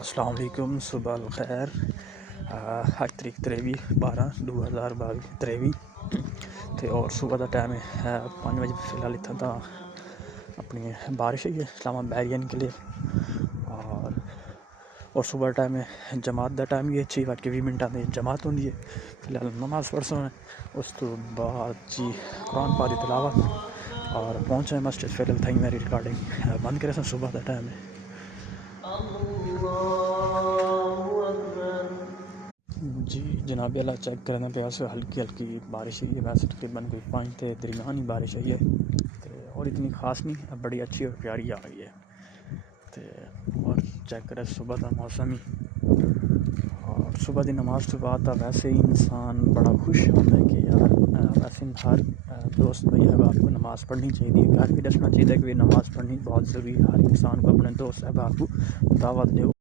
السلام علیکم، صبح الخیر۔ اج تاریخ 23/12/2022 تے اور صبح دا ٹائم ہے 5 بجے۔ فی الحال اتنا تا اپنی بارش ہے اسلام آباد بیرین کے لیے، اور صبح ٹائم ہے جماعت دا ٹائم یہ 6:20 میں جماعت ہوندی ہے۔ فی الحال نماز پڑھسوں اس تو بعد جی قرآن پاک دی تلاوت اور پہنچے مسجد۔ فی الحال تھیں میری ریکارڈنگ بند کرے سن۔ صبح دا ٹائم ہے جی جناب اللہ چیک کرنا پیا سے ہلکی ہلکی بارش ہوئی ہے، ویسے تقریباً کوئی 5 تے درمیانی بارش ہوئی ہے اور اتنی خاص نہیں، بڑی اچھی اور پیاری آ گئی ہے اور چیک کرے صبح کا موسم ہی، اور صبح کی نماز تو بعد ویسے ہی انسان بڑا خوش ہوتا ہے کہ یار ویسے ہر دوست بھائی احباب کو نماز پڑھنی چاہیے، گھر بھی دسنا چاہیے کہ نماز پڑھنی بہت ضروری ہے۔ ہر انسان کو اپنے دوست احباب کو دعوت دے